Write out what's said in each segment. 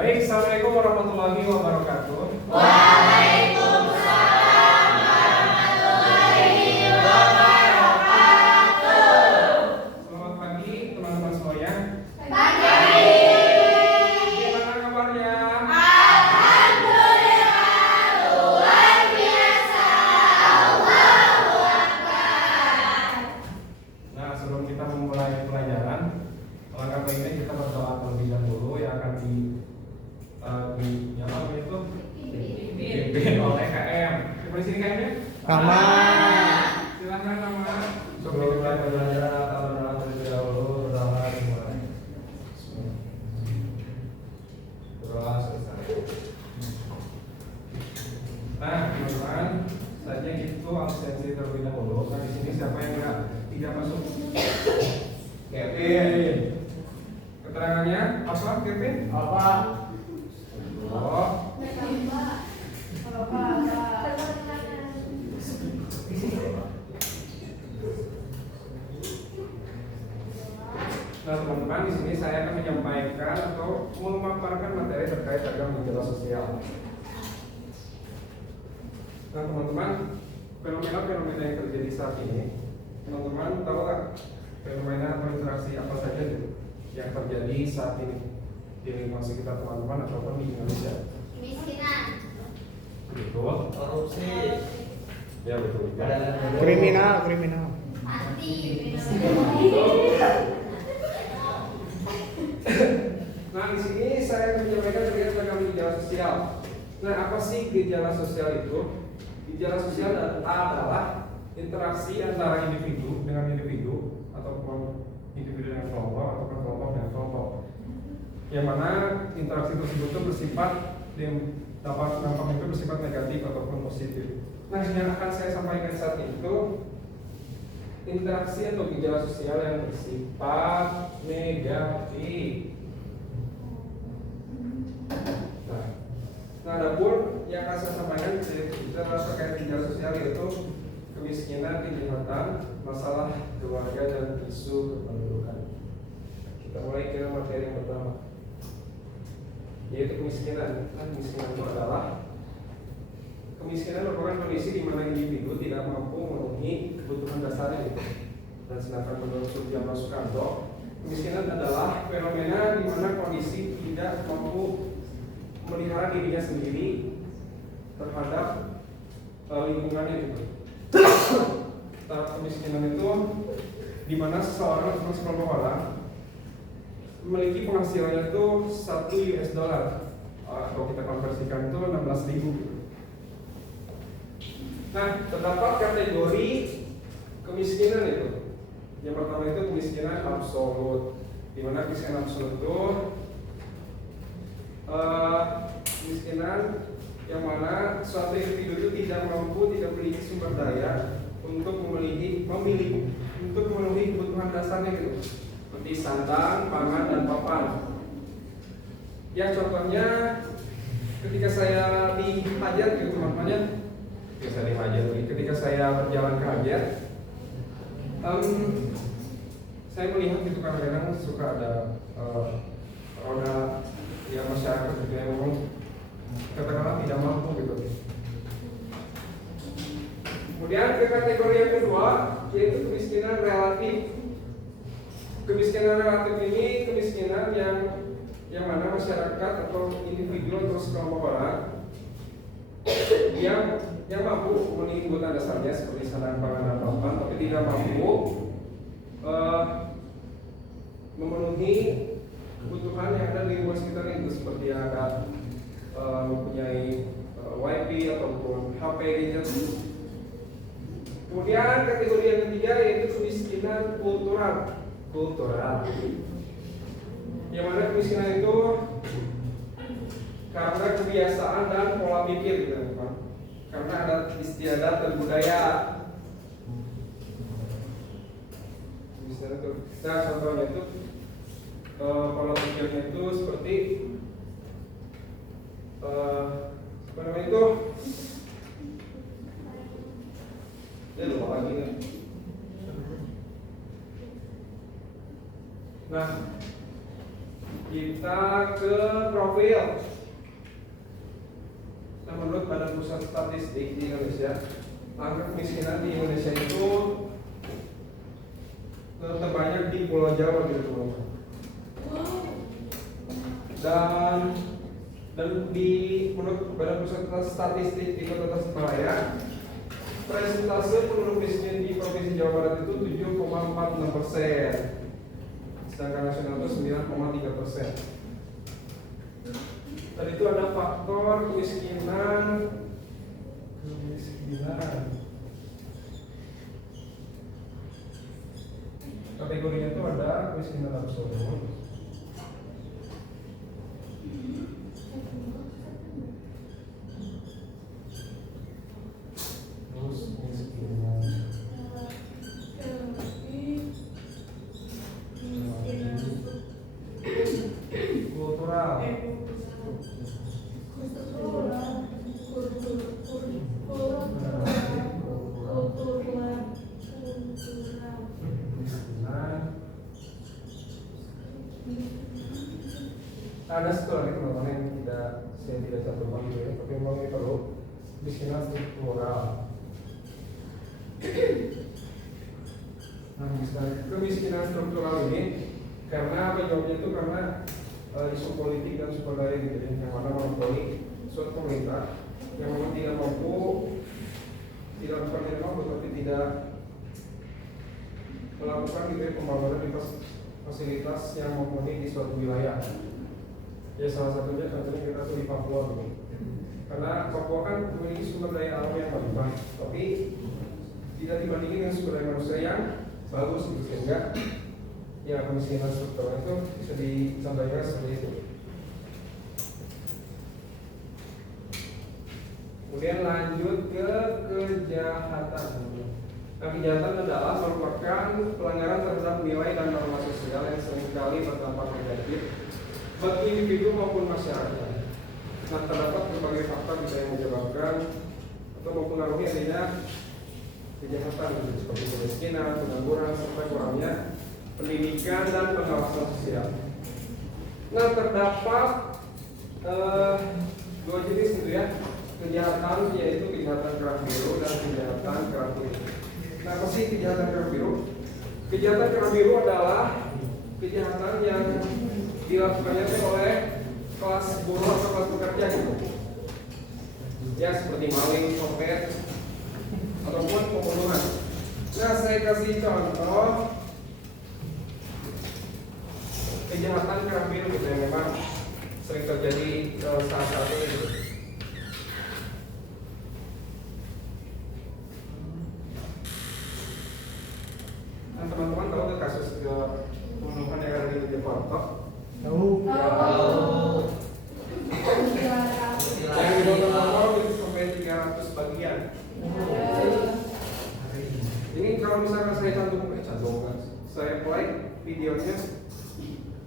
Baik, assalamualaikum warahmatullahi wabarakatuh. Waalaikumsalam warahmatullahi wabarakatuh. Selamat pagi teman-teman semuanya. Pagi. Gimana kabarnya? Alhamdulillah luar biasa. Allahu Akbar. Nah, sebelum kita memulai pelajaran, alangkah baiknya kita berdoa terlebih dahulu yang akan dipimpin oleh KM. Coba di sini KM-nya. Sama. Silahkan nama. Sebelum mulai pelajaran atau berdoa terlebih dahulu, berdoa dimulai. Berdoa selesai. Nah, teman-teman, saja itu absensi terlebih dahulu. Nah, di sini siapa yang tidak masuk? Kevin. Keterangannya apa, Kevin? Apa? Oh, nah teman-teman, di sini saya akan menyampaikan atau memaparkan materi terkait dengan gejala sosial. Nah teman-teman, fenomena-fenomena yang terjadi saat ini, teman-teman tahu nggak fenomena atau interaksi apa saja gitu yang terjadi saat ini di lingkungan sekitar teman-teman ataupun di Indonesia? Kemiskinan. Betul. Korupsi. Ya betul. Kriminal. Mati. Nah di sini saya akan menyampaikan terkait dengan gejala sosial. Nah apa sih gejala sosial itu? Gejala sosial adalah interaksi antara individu dengan individu ataupun individu dengan kelompok ataupun kelompok dengan kelompok. Yang mana interaksi tersebut itu bersifat dampaknya itu bersifat negatif ataupun positif. Nah yang akan saya sampaikan saat itu interaksi atau gejala sosial yang bersifat negatif. Nah, adapun yang akan saya sampaikan terkait gejala sosial yaitu kemiskinan, kejahatan, masalah keluarga dan isu kependudukan. Kita mulai ke materi yang pertama, yaitu kemiskinan. Kemiskinan itu adalah kemiskinan merupakan kondisi di mana individu tidak mampu memenuhi kebutuhan dasarnya gitu. Dan sedangkan menurut Sugiarto Soekarno, kemiskinan adalah fenomena di mana kondisi tidak mampu melihara dirinya sendiri terhadap lingkungannya gitu. Tahap kemiskinan itu di mana seseorang atau sekelompok orang memiliki penghasilannya itu $1 atau kita konversikan itu 16.000 gitu. Nah, terdapat kategori kemiskinan itu. Yang pertama itu kemiskinan absolut, di mana kemiskinan absolut itu kemiskinan yang mana suatu individu itu tidak mampu, tidak memiliki sumber daya untuk memenuhi kebutuhan dasarnya gitu, seperti sandang, pangan, dan papan. Ya contohnya ketika saya di Hajar gitu teman-temannya. Ketika saya berjalan ke Hajar, saya melihat gitu kadang-kadang suka ada roda ya masyarakat gitu yang memang katakanlah tidak mampu gitu. Kemudian ke kategori yang kedua yaitu kemiskinan relatif. Kemiskinan relatif ini kemiskinan yang mana masyarakat atau individu atau sekelompok orang yang mampu memenuhi kebutuhan dasarnya seperti sandang, pangan, dan papan, tapi tidak mampu memenuhi kebutuhan yang ada di lingkungan sekitar itu, seperti ada mempunyai wifi ataupun HP gadget. Kemudian kategori yang ketiga yaitu kemiskinan kultural. Yang mana kemiskinan itu karena kebiasaan dan pola pikir gitu, karena ada istiadat dan budaya. Nah contohnya itu pola pikirnya itu seperti apa namanya itu? Ya lupa lagi nih. Nah kita ke profil. Nah, menurut Badan Pusat Statistik di Indonesia, angka kemiskinan di Indonesia itu terbanyak di Pulau Jawa gitu teman-teman. Dan di menurut Badan Pusat Statistik di Kota Tasikmalaya, persentase penduduk miskin di Provinsi Jawa Barat itu 7,46%, sedangkan nasional itu 9,3%. Dan itu ada faktor kemiskinan. Kategorinya itu ada kemiskinan absolut, terus kemiskinan kultural, ada satu lagi teman-teman yang saya tidak cantumkan gitu ya, tapi memang ini perlu, kemiskinan struktural. Nah, kemiskinan struktural ini karena penyebabnya itu karena isu politik dan sumber daya gitu ya, yang mana monopoli suatu pemerintah yang memang tidak mampu, tapi tidak melakukan gitu ya, pembangunan di fasilitas yang memenuhi di suatu wilayah. Ya salah satunya contohnya kita tuh di Papua gitu. Karena Papua kan memiliki sumber daya alam yang melimpah, tapi tidak dibandingin dengan sumber daya manusia yang bagus gitu, sehingga ya kemiskinan struktural itu bisa disampaikan seperti itu. Kemudian lanjut ke kejahatan. Nah, kejahatan adalah merupakan pelanggaran terhadap nilai dan norma sosial yang seringkali berdampak negatif bagi individu maupun masyarakat. Nah, terdapat berbagai faktor bisa yang menyebabkan atau mempengaruhi adanya kejahatan seperti kemiskinan, pengangguran, serta kurangnya pendidikan dan pengawasan sosial. Nah, terdapat dua jenis gitu ya, kejahatan, yaitu kejahatan kerah biru dan kejahatan kerah putih. Nah, apa sih kejahatan kerah biru? Kejahatan kerah biru adalah kejahatan yang dilakukannya oleh kelas buruh atau kelas pekerja gitu. Ya, seperti maling, copet, ataupun pembunuhan. Nah, saya kasih contoh kejahatan kerah biru gitu yang memang sering terjadi saat-saat ini gitu. Nah, teman-teman tahu ke kasus pembunuhan yang ada di Jakarta? Tahu. Yang dipotong itu sampai 300 bagian. Ini kalau misalkan saya cantumkan, saya play videonya,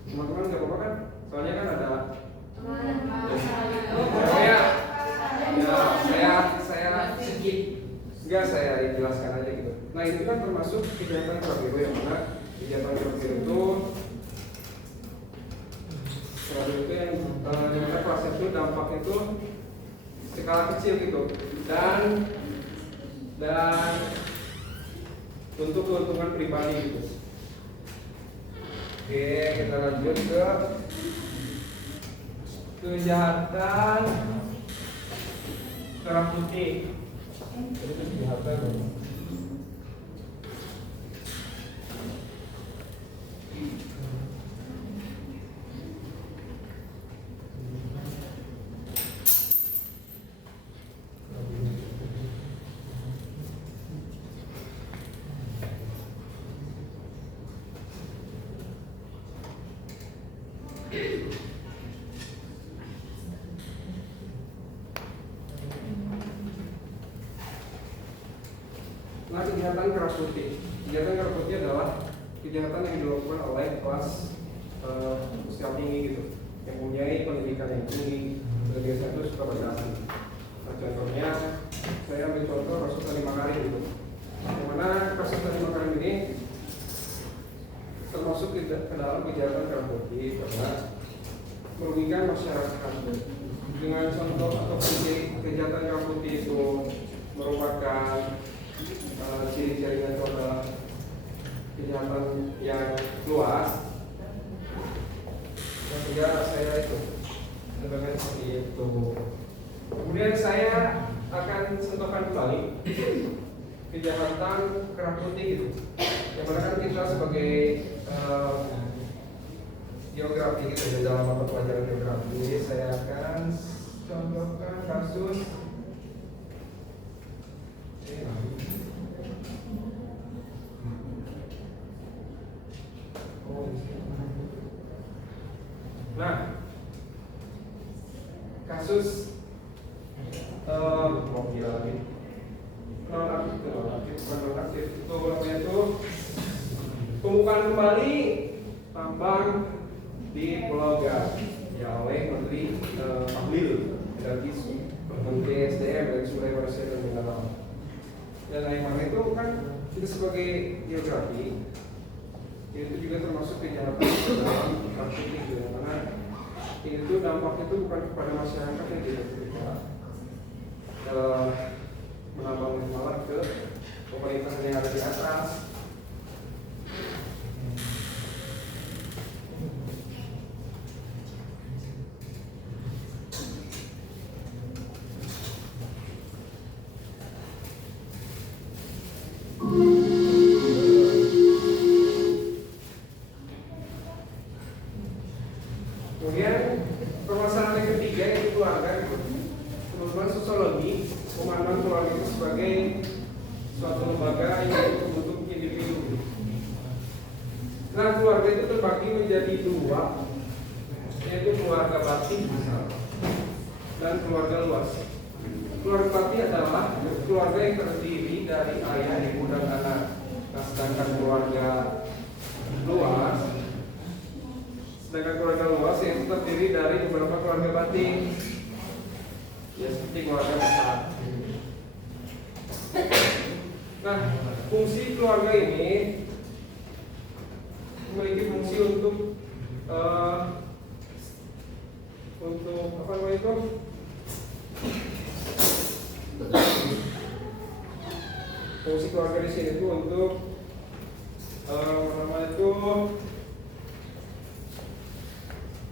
teman-teman nggak apa-apa kan? Soalnya kan ada. Saya skip, nggak saya jelaskan aja gitu. Nah, itu kan termasuk kejahatan kerah biru, yang mana kejahatan kerah biru itu yang dimana proses itu dampak itu skala kecil gitu dan untuk keuntungan pribadi gitu. Oke, kita lanjut ke kejahatan kerah putih. Jadi itu kejahatan. Nah, kejahatan kerah putih. Kejahatan kerah putih adalah kejahatan yang dilakukan oleh kelas sosial tinggi gitu, yang mempunyai pendidikan yang tinggi, dan biasanya itu suka berdasar. Nah, contohnya saya ambil contoh kasus Tani Makarim gitu, yang mana kasus Tani Makarim ini termasuk ke dalam kejahatan kerah putih karena merugikan masyarakat. Dengan contoh atau kejahatan Kaputi itu merupakan ciri-cirinya itu adalah kejahatan yang luas. Sehingga saya itu sebenarnya seperti itu. Kemudian saya akan sentuhkan kembali kejahatan kerah putih itu. Yang mana kan kita sebagai geografi gitu di dalam mata pelajaran geografi, saya akan contohkan kasus kasus nonaktif itu namanya itu pembukaan kembali tambang di Pulau Gas ya oleh Menteri Bahlil Energi, Menteri SDM dan Sumber Daya Manusia dan Mineral. Dan yang mana itu kan kita sebagai geografi itu juga termasuk kejahatan dalam praktik itu, yang mana itu dampaknya itu bukan kepada masyarakat yang tidak ketika menambang malah ke pemerintahan yang ada di atas. Kemudian permasalahan yang ketiga itu keluarga. Teman-teman sosiologi memandang keluarga itu sebagai suatu lembaga yang membentuk individu. Nah, keluarga itu terbagi menjadi dua, yaitu keluarga batin dan keluarga luas. Keluarga batin adalah keluarga yang terdiri dari ayah, ibu, dan anak. Nah, sedangkan keluarga luas yang terdiri dari beberapa keluarga batin, ya seperti keluarga besar. Nah, fungsi keluarga ini memiliki fungsi untuk apa namanya itu? Fungsi keluarga di sini itu untuk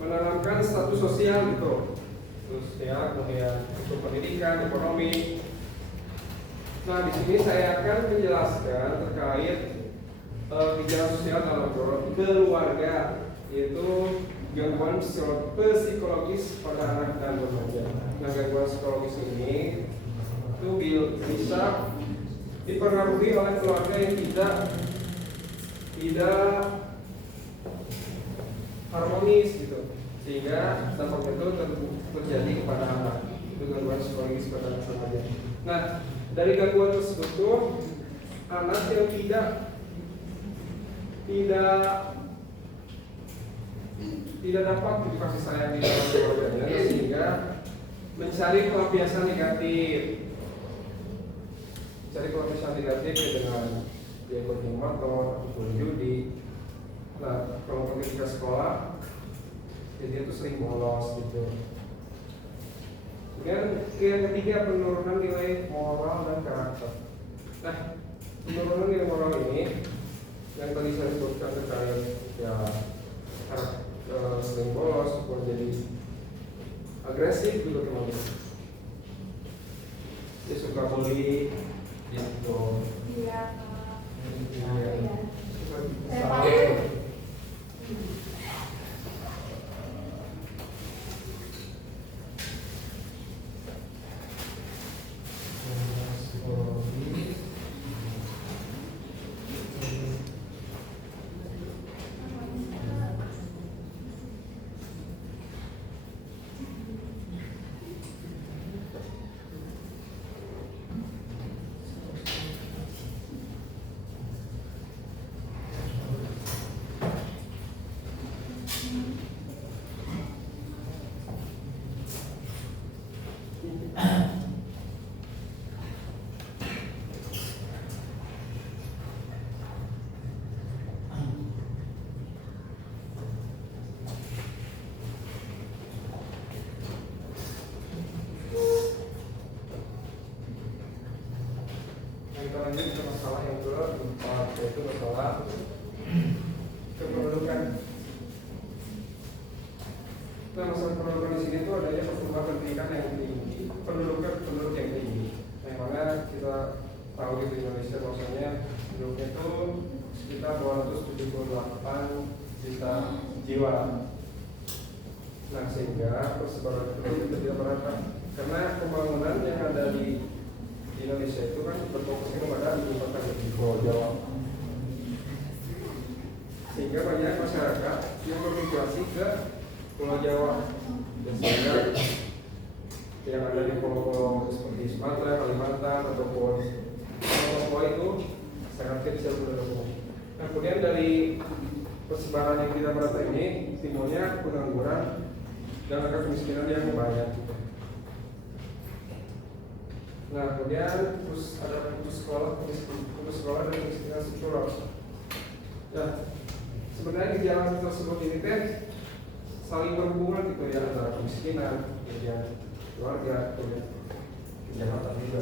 menanamkan status sosial gitu, terus ya kemudian untuk pendidikan, ekonomi. Nah, di sini saya akan menjelaskan terkait gejala sosial dalam keluarga, yaitu gangguan psikologis pada anak dan remaja. Nah, gangguan psikologis ini itu bisa dipengaruhi oleh keluarga yang tidak harmonis gitu, sehingga dampak itu terjadi kepada anak. Itu gangguan psikologis pada anak remaja. Nah, dari gangguan tersebut tuh anak yang tidak dapat kasih sayang di dalam keluarganya, sehingga mencari pelampiasan negatif. Cari pelampiasan negatif ya dengan dia ikut motor ataupun judi. Nah, kalau ketika sekolah, ya dia tuh sering bolos gitu. Kemudian yang ketiga, penurunan nilai moral dan karakter. Nah, penurunan nilai moral ini yang tadi saya sebutkan terkait ya sering bolos ataupun jadi agresif juga teman-teman. Dia suka bully gitu. Iya. Iya. lanjut ke masalah yang keempat, yaitu masalah kependudukan. Nah, masalah kependudukan di sini tuh adanya pertumbuhan pendidikan yang tinggi, penduduk yang tinggi. Nah, yang mana kita tahu di Indonesia bahwasanya penduduknya itu sekitar 278 juta jiwa. Nah, sehingga persebaran penduduk itu tidak merata. Karena pembangunan yang ada di Indonesia itu kan berfokus kepada ibu kota di Pulau Jawa. Sehingga banyak masyarakat yang bermigrasi ke Pulau Jawa. Dan sehingga yang ada di pulau-pulau seperti Sumatera, Kalimantan, ataupun pulau itu sangat kecil penduduknya. Nah, kemudian dari persebaran yang tidak merata ini timbulnya pengangguran dan angka kemiskinan yang banyak. Nah, kemudian terus ada putus sekolah dan kemiskinan struktural. Nah, sebenarnya gejala tersebut ini teh saling berhubungan gitu ya, antara kemiskinan, kemudian keluarga, kemudian kejahatan juga.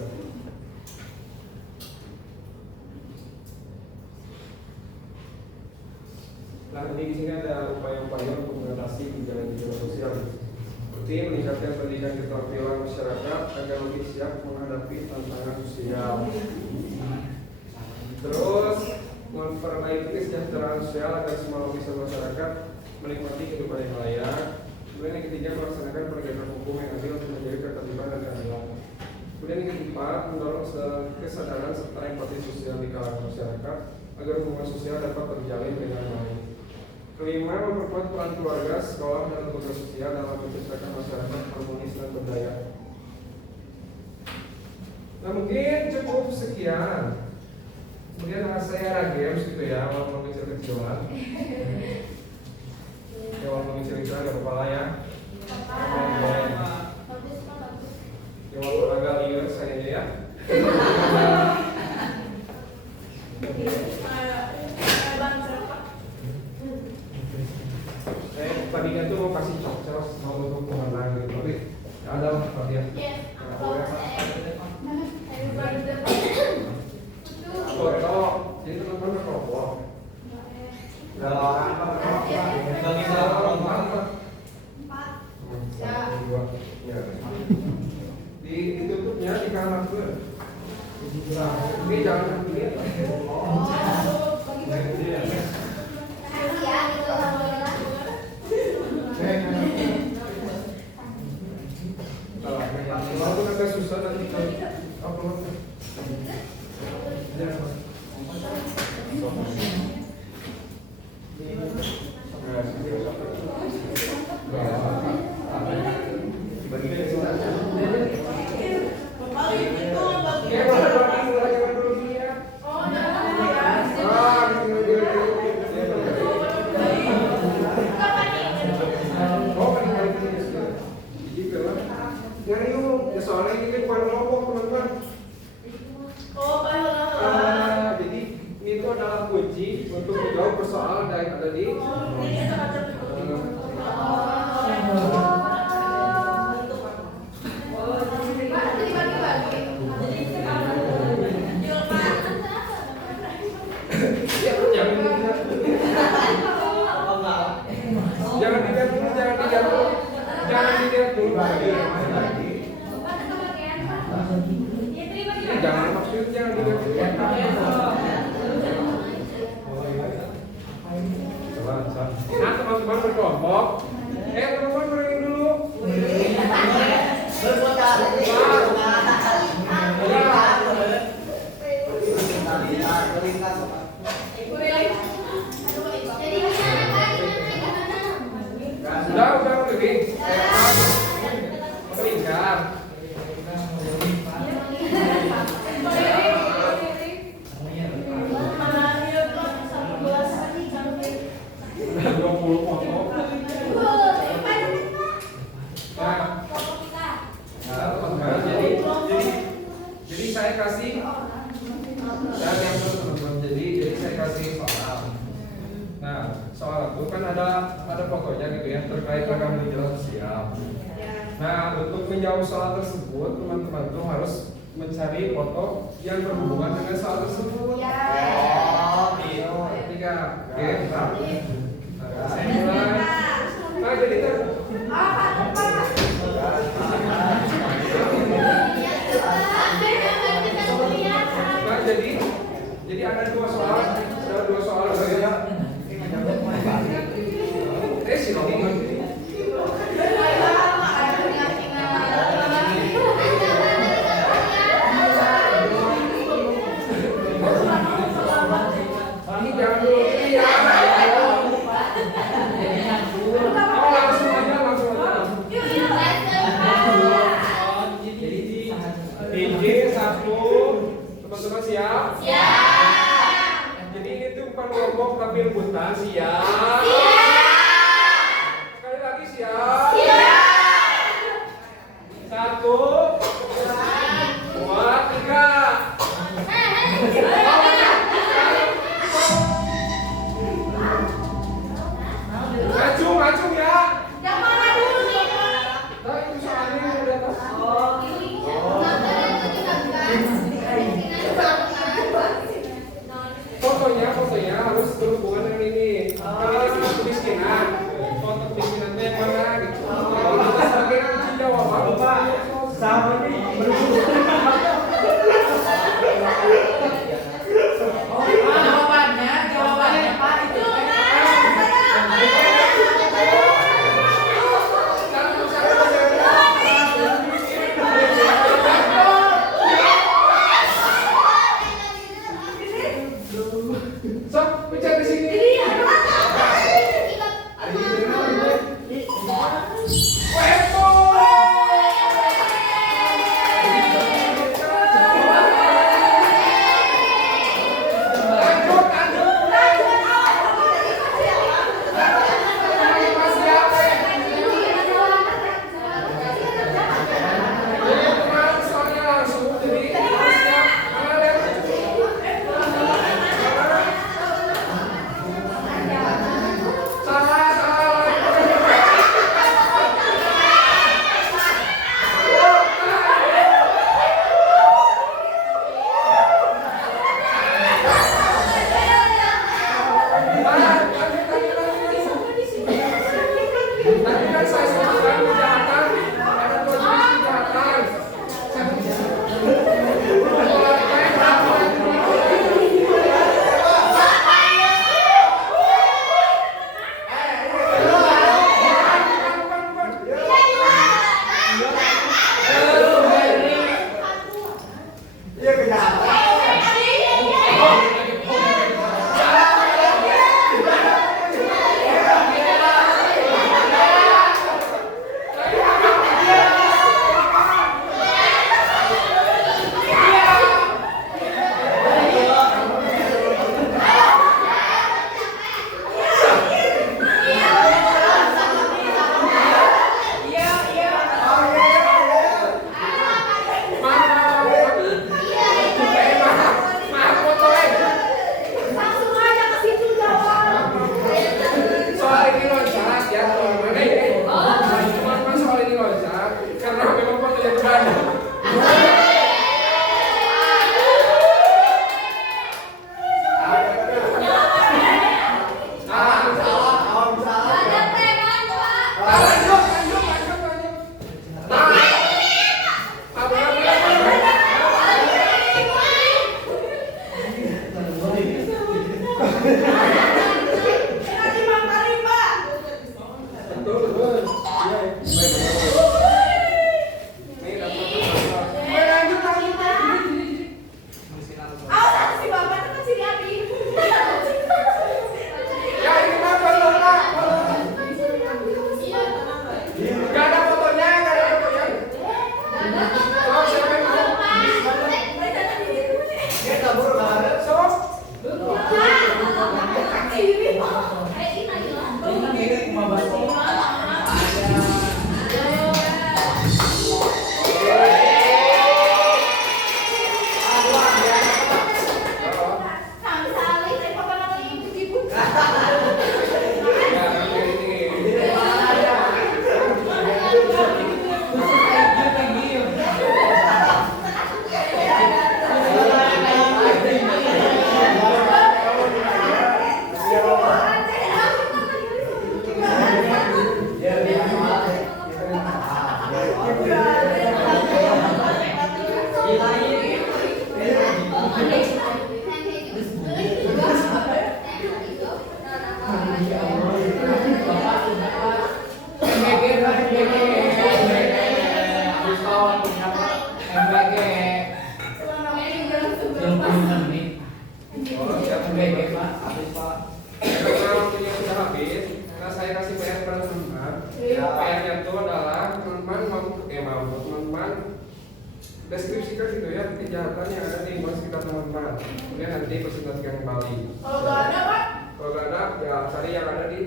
Nah, ini di sini ada upaya-upaya untuk mengatasi gejala-gejala sosial, seperti meningkatkan pendidikan keterampilan masyarakat agar lebih siap menghadapi tantangan sosial. Terus memperbaiki kesejahteraan sosial agar semua lapisan masyarakat menikmati kehidupan yang layak. Kemudian yang ketiga, melaksanakan penegakan hukum yang adil untuk menjaga ketertiban dan keadilan. Kemudian yang keempat, mendorong kesadaran serta empati sosial di kalangan masyarakat agar hubungan sosial dapat terjalin dengan baik. Kelima, memperkuat peran keluarga, sekolah, dan lembaga sosial dalam menciptakan masyarakat harmonis dan berdaya. Nah, mungkin cukup sekian. Kemudian saya games gitu ya, walaupun kecil-kecilan. Ya, walaupun kecil-kecilan gak apa-apa lah ya. Ya, walaupun agak liar saya aja ya. Tadinya tuh mau kasih cok-cok mau untuk pemenang gitu, tapi ya ada lah ya. Kalau jadi teman-teman kelompok. Ditutupnya di kamar tuh. Ini jangan dilihat. Walaupun agak susah nanti upload. Soalnya ini bukan kelompok teman-teman. Jadi ini itu adalah kunci untuk menjawab persoalan yang ada di jangan dilihat dulu lagi. Jangan maksudnya dilihat. Nah, teman-teman berkelompok. Teman-teman berdiri dulu. Udah lebih. Peringkat. Jadi saya kasih jadi saya kasih soal. Nah, soal itu kan ada pokoknya gitu ya terkait ragam gejala sosial. Nah, untuk menjawab soal tersebut teman-teman tuh harus mencari foto yang berhubungan dengan soal tersebut. Tiga. Oke, nah, saya mulai. Nah, jadi nah, jadi ada dua soal saya. Sini. Ini jangan dulu. Iya. Oh, langsung deskripsikan gitu ya kejahatan yang ada di lingkungan sekitar teman-teman. Kemudian nanti presentasikan kembali. Kalau nggak ada, Pak? Kalau nggak ada, ya cari yang ada di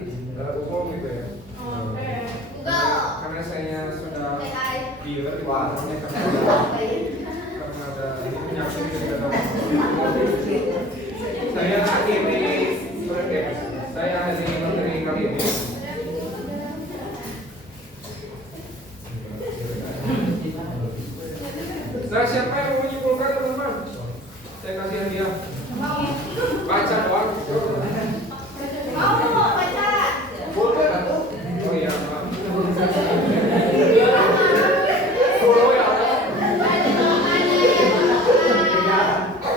umum gitu ya. Oke. Google. Karena saya sudah AI. dealer di warungnya karena ada penyakit yang tidak tahu. Saya ini saya di materi kali ini. Nah, siapa yang mau menyimpulkan teman-teman? Saya kasih hadiah. Baca doang. Mau baca. Boleh atau? Oh iya, Pak. Follow ya.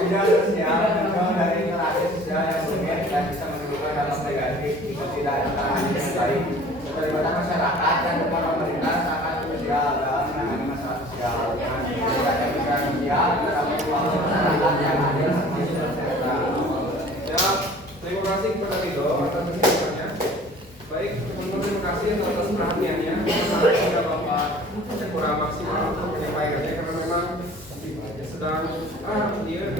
Tidak sosial memang dari relasi sosial yang berbeda dan bisa menunjukkan dalam negatif ketidakadilan yang baik bagaimana masyarakat dan pemerintah sangat sosial dalam menangani masalah sosial. Tidak bisa sosial dalam masyarakat yang adil serta Ya, terima kasih kepada Rido atas kesimpulannya. Baik, teman-teman terima kasih atas perhatiannya. Saya Bapak saya kurang maksimal untuk menyampaikannya karena memang sedang dia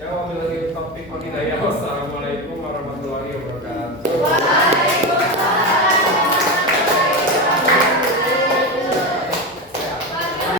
ya wabillahi taufiq wal hidayah. Wassalamualaikum